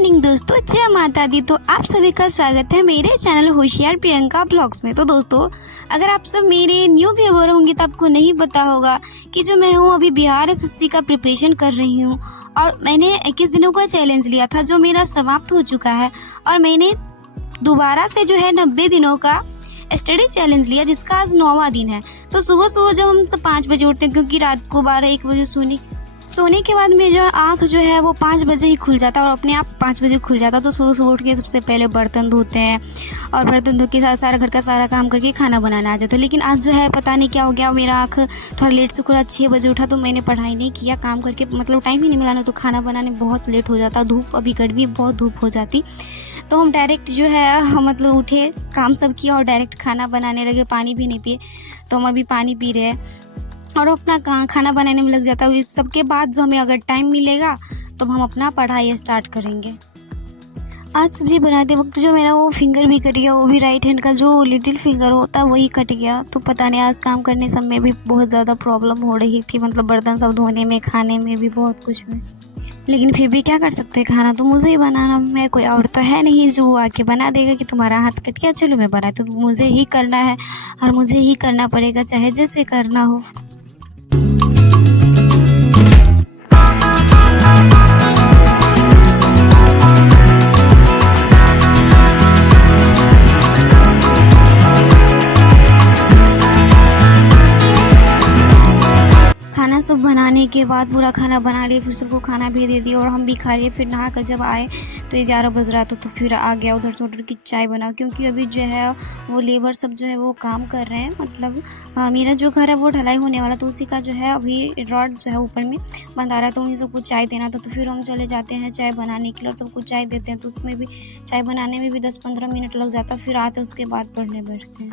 Morning दोस्तों, जय माता दी। तो आप सभी का स्वागत है मेरे चैनल होशियार प्रियंका ब्लॉग्स में। तो दोस्तों, अगर आप सब मेरे न्यू व्यूअर होंगे तो आपको नहीं पता होगा कि जो मैं हूँ अभी बिहार एसएससी का प्रिपरेशन कर रही हूँ और मैंने 21 दिनों का चैलेंज लिया था जो मेरा समाप्त हो चुका है और मैंने दोबारा से जो है 90 दिनों का स्टडी चैलेंज लिया जिसका आज 9वां दिन है। तो सुबह सुबह जब हम सब 5 बजे उठते हैं, क्योंकि रात को 12-1 बजे सोने के बाद में जो आँख जो है वो 5 बजे ही खुल जाता है और अपने आप 5 बजे खुल जाता है। तो सुबह सुबह उठ के सबसे पहले बर्तन धोते हैं और बर्तन धो के सारा घर का सारा काम करके खाना बनाना आ जाता है। लेकिन आज जो है पता नहीं क्या हो गया, मेरा आँख थोड़ा लेट से खुला, 6 बजे उठा तो मैंने पढ़ाई नहीं किया, काम करके मतलब टाइम ही नहीं मिला ना, तो खाना बनाने बहुत लेट हो जाता। धूप अभी गर्मी बहुत धूप हो जाती, तो हम डायरेक्ट जो है मतलब उठे, काम सब किया और डायरेक्ट खाना बनाने लगे, पानी भी नहीं पिए। तो हम अभी पानी पी रहे हैं और अपना खाना बनाने में लग जाता है। इस सब के बाद जो हमें अगर टाइम मिलेगा तो हम अपना पढ़ाई स्टार्ट करेंगे। आज सब्जी बनाते वक्त जो मेरा वो फिंगर भी कट गया, वो भी राइट हैंड का जो लिटिल फिंगर होता है वही कट गया। तो पता नहीं, आज काम करने सब में भी बहुत ज़्यादा प्रॉब्लम हो रही थी, मतलब बर्तन सब धोने में, खाने में भी, बहुत कुछ में। लेकिन फिर भी क्या कर सकते हैं, खाना तो मुझे ही बनाना है, कोई और तो है नहीं जो आके बना देगा कि तुम्हारा हाथ कट गया चलो मैं बना, तो मुझे ही करना है और मुझे ही करना पड़ेगा चाहे जैसे करना हो। खाना सब बनाने के बाद पूरा खाना बना लिए, फिर सबको खाना भी दे दिया और हम भी खा लिए। फिर नहा कर जब आए तो 11 बज रहा था, तो फिर आ गया उधर से ऑर्डर की चाय बना, क्योंकि अभी जो है वो लेबर सब जो है वो काम कर रहे हैं। मतलब मेरा जो घर है वो ढलाई होने वाला, तो उसी का जो है अभी रॉड जो है ऊपर में बंद आ रहा है, तो उन्हीं सबको चाय देना था। तो फिर हम चले जाते हैं चाय बनाने के लिए और सबको चाय देते हैं। तो उसमें भी चाय बनाने में भी 10-15 मिनट लग जाता, फिर आते उसके बाद पढ़ने बैठते हैं।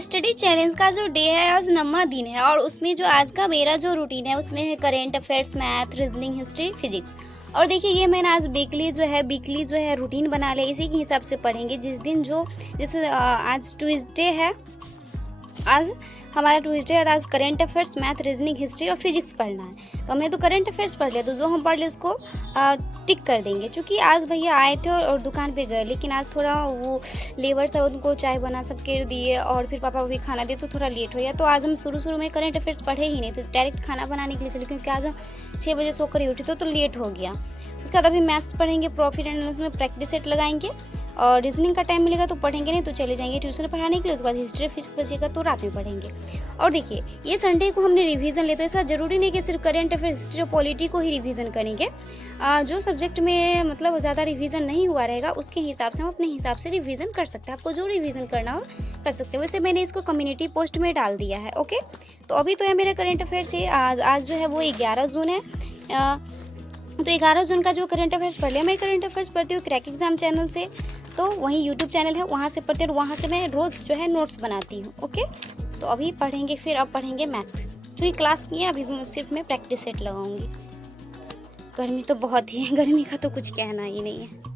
स्टडी चैलेंज का जो डे है आज 9वां दिन है और उसमें जो आज का मेरा जो रूटीन है उसमें है current affairs, math, reasoning, history, physics. और देखिए ये मैंने आज वीकली जो है रूटीन बना लिया, इसी के हिसाब से पढ़ेंगे। जैसे आज ट्यूसडे है, आज हमारा ट्यूसडे है, आज current affairs, math, reasoning, history और फिजिक्स पढ़ना है। तो हमने तो करेंट अफेयर्स पढ़ लिया, तो जो हम पढ़ लिया उसको टिक कर देंगे। क्योंकि आज भैया आए थे और दुकान पे गए, लेकिन आज थोड़ा वो लेबर था, उनको चाय बना सबके दिए और फिर पापा को भी खाना दिए, तो थोड़ा लेट हो गया। तो आज हम शुरू में करेंट अफेयर्स पढ़े ही नहीं थे, डायरेक्ट खाना बनाने के लिए चले, क्योंकि आज हम 6 बजे सोकर ही उठे तो लेट हो गया। उसके बाद अभी मैथ्स पढ़ेंगे, प्रॉफिट एंड लॉस में प्रैक्टिस सेट लगाएंगे और रीजनिंग का टाइम मिलेगा तो पढ़ेंगे, नहीं तो चले जाएंगे ट्यूशन पढ़ाने के लिए। उसके बाद हिस्ट्री फिजिक्स बचेगा तो रात में पढ़ेंगे। और देखिए ये संडे को हमने रिवीजन लेते, ऐसा ज़रूरी नहीं कि सिर्फ करेंट अफेयर, हिस्ट्री और पॉलिटी को ही रिवीजन करेंगे। जो सब्जेक्ट में मतलब ज़्यादा रिवीजन नहीं हुआ रहेगा उसके हिसाब से हम अपने हिसाब से रिवीजन कर सकते हैं। आपको जो रिवीजन करना हो कर सकते हैं। वैसे मैंने इसको कम्युनिटी पोस्ट में डाल दिया है। ओके, तो अभी तो है मेरे करेंट अफेयर से आज जो है वो 11 जून है। तो 11 जून का जो करंट अफेयर्स पढ़ लिया। मैं करंट अफेयर्स पढ़ती हूँ क्रैक एग्जाम चैनल से, तो वहीं यूट्यूब चैनल है वहाँ से पढ़ती हूँ और वहाँ से मैं रोज़ जो है नोट्स बनाती हूँ। ओके, तो अभी पढ़ेंगे, फिर अब पढ़ेंगे मैथ, क्योंकि क्लास की है, अभी सिर्फ मैं प्रैक्टिस सेट लगाऊंगी। गर्मी तो बहुत ही है, गर्मी का तो कुछ कहना ही नहीं है।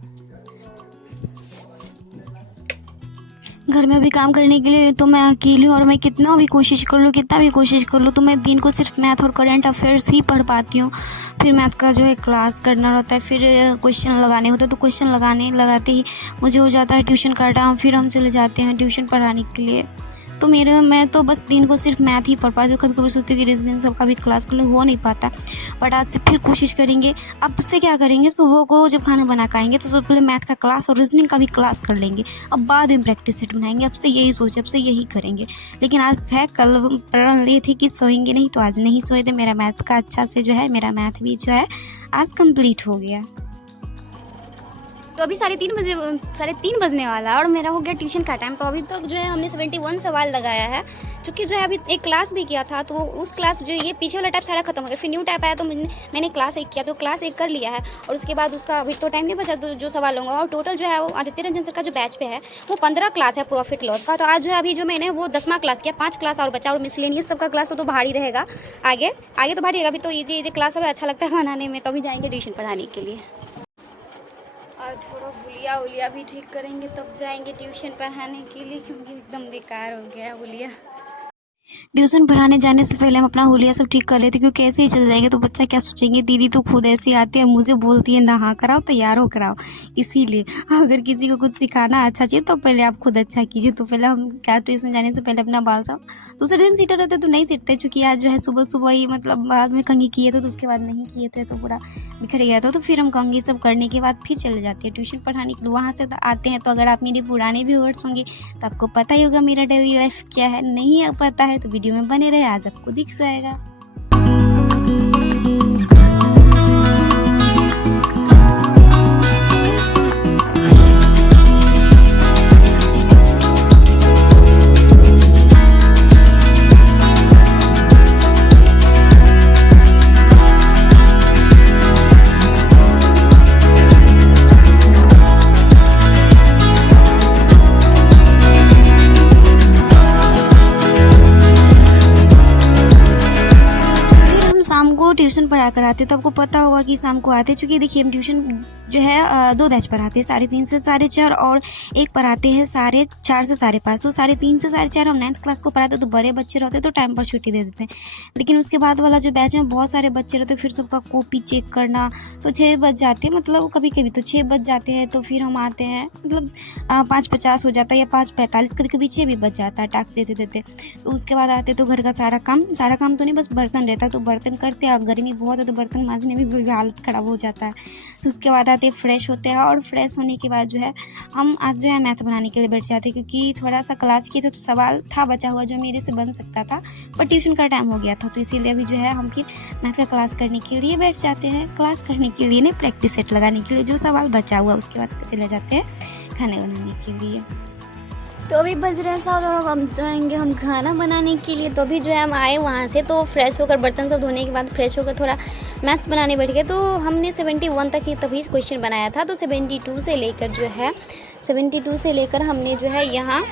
घर में भी काम करने के लिए तो मैं अकेली हूँ और मैं कितना भी कोशिश कर लूँ तो मैं दिन को सिर्फ मैथ और करंट अफेयर्स ही पढ़ पाती हूँ। फिर मैथ का जो है क्लास करना रहता है, फिर क्वेश्चन लगाने होते हैं, तो क्वेश्चन लगाते ही मुझे हो जाता है ट्यूशन का टाइम, फिर हम चले जाते हैं ट्यूशन पढ़ाने के लिए। तो मैं तो बस दिन को सिर्फ मैथ ही पढ़ पाती हूँ। कभी कभी सोचती हूँ कि रीजनिंग सबका भी क्लास कर लूँ, हो नहीं पाता। बट आज से फिर कोशिश करेंगे। अब से क्या करेंगे, सुबह को जब खाना बना के आएंगे तो सबसे पहले मैथ का क्लास और रीजनिंग का भी क्लास कर लेंगे, अब बाद में प्रैक्टिस सेट बनाएंगे। अब से यही सोचे, अब से यही करेंगे। लेकिन आज है, कल प्रण लिए थे कि सोएंगे नहीं, तो आज नहीं सोए थे। मेरा मैथ का अच्छा से जो है मेरा मैथ भी जो है आज कंप्लीट हो गया। तो अभी 3:30 बजने वाला है और मेरा हो गया ट्यूशन का टाइम। तो अभी तक जो है हमने 71 सवाल लगाया है, क्योंकि जो है अभी एक क्लास भी किया था, तो उस क्लास जो ये पीछे वाला टाइप सारा खत्म हो गया, फिर न्यू टाइप आया, तो मैंने क्लास 1 किया, तो क्लास 1 कर लिया है। और उसके बाद उसका अभी तो टाइम नहीं बचा तो जो सवाल होंगे। और टोटल जो है वो आदित्य रंजन सर का जो बैच पे है वो 15 क्लास है प्रॉफिट लॉस का। तो आज जो है अभी जो मैंने वो 10वां क्लास किया, 5 क्लास और बचा, और मिसलेनियस सबका क्लास तो भारी रहेगा, आगे तो भारी रहेगा। अभी तो ये क्लास हमें अच्छा लगता है बनाने में, तो अभी जाएंगे ट्यूशन पढ़ाने के लिए। थोड़ा हुलिया भी ठीक करेंगे तब जाएंगे ट्यूशन पढ़ाने के लिए, क्योंकि एकदम बेकार हो गया हुलिया। ट्यूशन पढ़ाने जाने से पहले हम अपना हुलिया सब ठीक कर लेते, क्योंकि ऐसे ही चल जाएंगे तो बच्चा क्या सोचेंगे, दीदी तो खुद ऐसी आती है मुझे बोलती है नहा कराओ तैयार हो कराओ। इसीलिए अगर किसी को कुछ सिखाना अच्छा चाहिए तो पहले आप खुद अच्छा कीजिए। तो पहले हम क्या ट्यूशन जाने से पहले अपना बाल साफ, दूसरे दिन सीटे रहते तो नहीं सीटते, चूँकि आज जो है सुबह सुबह ही मतलब बाद में कंघी किए थे तो उसके बाद नहीं किए थे तो पूरा बिखर गया था। तो फिर हम कंघी सब करने के बाद फिर चले जाते हैं ट्यूशन पढ़ाने के लिए। वहाँ से आते हैं तो अगर आप मेरे पुराने व्यूअर्स होंगे तो आपको पता ही होगा मेरा डेली लाइफ क्या है। नहीं पता है तो वीडियो में बने रहे, आज आपको दिख जाएगा। शाम को ट्यूशन पढ़ा कर आते तो आपको पता होगा कि शाम को आते, चूँकि देखिए हम ट्यूशन जो है 2 बैच पढ़ाते हैं, 3:30 से 4:30, और एक पढ़ाते हैं 4:30 से 5:30। तो 3:30 से 4:30 हम 9th क्लास को पढ़ाते तो बड़े बच्चे रहते तो टाइम पर छुट्टी दे देते हैं। लेकिन उसके बाद वाला जो बैच में बहुत सारे बच्चे रहते फिर सबका कॉपी चेक करना तो 6 बज जाते हैं, मतलब कभी कभी तो 6 बज जाते हैं। तो फिर हम आते हैं मतलब 5:50 हो जाता है या 5:45, कभी कभी 6 भी बज जाता है टास्क देते देते। तो उसके बाद आते तो घर का सारा काम तो नहीं, बस बर्तन रहता है तो बर्तन करते हैं। गर्मी बहुत है तो बर्तन मांजने में भी हालत ख़राब हो जाता है। तो उसके बाद आते फ्रेश होते हैं, और फ्रेश होने के बाद जो है हम आज जो है मैथ बनाने के लिए बैठ जाते हैं, क्योंकि थोड़ा सा क्लास किए थे तो सवाल था बचा हुआ जो मेरे से बन सकता था, पर ट्यूशन का टाइम हो गया था। तो इसीलिए अभी जो है हम फिर मैथ का क्लास करने के लिए बैठ जाते हैं। क्लास करने के लिए नहीं, प्रैक्टिस सेट लगाने के लिए, जो सवाल बचा हुआ उसके बाद चले जाते हैं खाने बनाने के लिए। तो अभी बज रहे हैं 7 और अब हम जाएंगे हम खाना बनाने के लिए। तो अभी जो है हम आए वहाँ से तो फ्रेश होकर बर्तन सब धोने के बाद फ्रेश होकर थोड़ा मैथ्स बनाने बैठ गए। तो हमने 71 तक ही तभी क्वेश्चन बनाया था। तो 72 से लेकर जो है 72 से लेकर हमने जो है यहाँ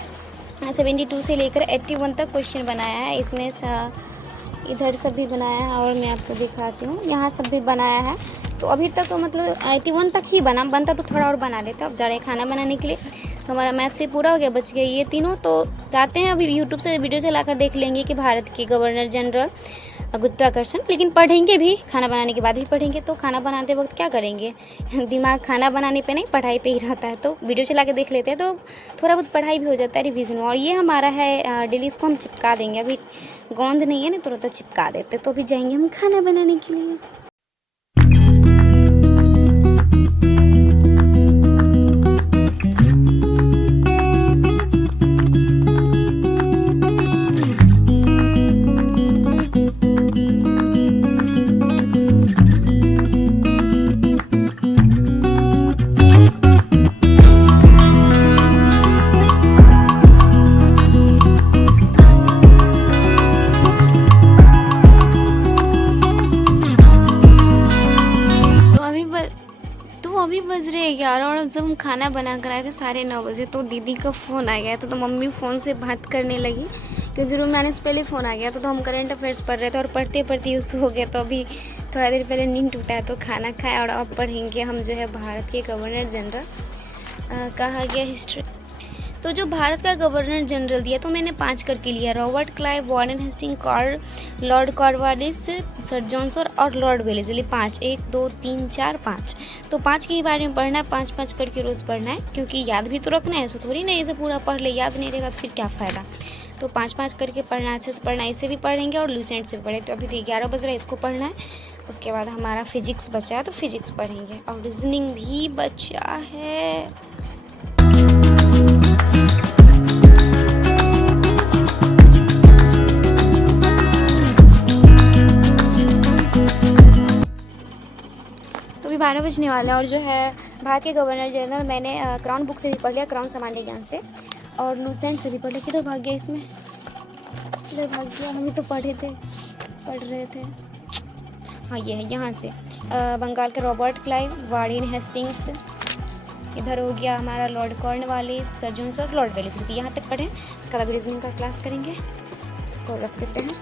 72 से लेकर 81 तक क्वेश्चन बनाया है। इसमें इधर सब भी बनाया है और मैं आपको दिखाती हूँ, यहाँ सब भी बनाया है। तो अभी तक मतलब 81 तक ही बनता तो थोड़ा और बना लेते। अब जा रहे हैं खाना बनाने के लिए। तो हमारा मैथ से पूरा हो गया, बच गए ये तीनों। तो जाते हैं अभी यूट्यूब से वीडियो चलाकर देख लेंगे कि भारत के गवर्नर जनरल गुरुत्वाकर्षण, लेकिन पढ़ेंगे भी, खाना बनाने के बाद भी पढ़ेंगे। तो खाना बनाते वक्त क्या करेंगे, दिमाग खाना बनाने पे नहीं पढ़ाई पे ही रहता है। तो वीडियो चला के देख लेते हैं तो थोड़ा बहुत पढ़ाई भी हो जाता है, रिवीजन। और ये हमारा है डेली, इसको हम चिपका देंगे। अभी गोंद नहीं है ना, तुरंत चिपका देते। तो अभी जाएंगे हम खाना बनाने के लिए। अभी बज रहे 11 और जब हम खाना बना कर आए थे 9:30 बजे तो दीदी का फ़ोन आ गया था। तो मम्मी फ़ोन से बात करने लगी, क्योंकि रूम में आने से पहले फ़ोन आ गया था। तो हम करंट अफेयर्स पढ़ रहे थे और पढ़ते पढ़ते यूज़ हो गया। तो अभी थोड़ा देर पहले नींद टूटा है तो खाना खाया, और अब पढ़ेंगे हम जो है भारत के गवर्नर जनरल कहा गया हिस्ट्री। तो जो भारत का गवर्नर जनरल दिया तो मैंने 5 करके लिया, Robert Clive, Warren Hasting, Lord Cornwallis, sir Johnson और लॉर्ड वेलेस्ली। 5 1 2 3 4 5। तो 5 के बारे में पढ़ना है, 5-5 करके रोज़ पढ़ना है, क्योंकि याद भी तो रखना है। ऐसा थोड़ी ना ऐसे पूरा पढ़ ले, याद नहीं रहेगा तो फिर क्या फ़ायदा। तो 5-5 करके पढ़ना, अच्छे से पढ़ना। इसे भी पढ़ेंगे और लूसेंट से पढ़े। तो अभी 11 बज रहा है, इसको पढ़ना है। उसके बाद हमारा फिजिक्स बचा है तो फिजिक्स पढ़ेंगे, और रीजनिंग भी बचा है। तो अभी 12 बजने वाला है, और जो है भारत के गवर्नर जनरल मैंने क्राउन बुक से भी पढ़ लिया, क्राउन सामान्य ज्ञान से, और लूसेंट से भी पढ़ लिया। किधर भाग गया, इसमें किधर भाग गया, हम ही तो पढ़ रहे थे। हाँ ये है, यहाँ से बंगाल के रॉबर्ट क्लाइव, वारेन हेस्टिंग्स, इधर हो गया हमारा लॉर्ड कॉर्नवालिस, सर जॉनसन और लॉर्ड वेलेस्ली। यहाँ तक पढ़ें। इसका बाद रीजनिंग का क्लास करेंगे, इसको रख देते हैं।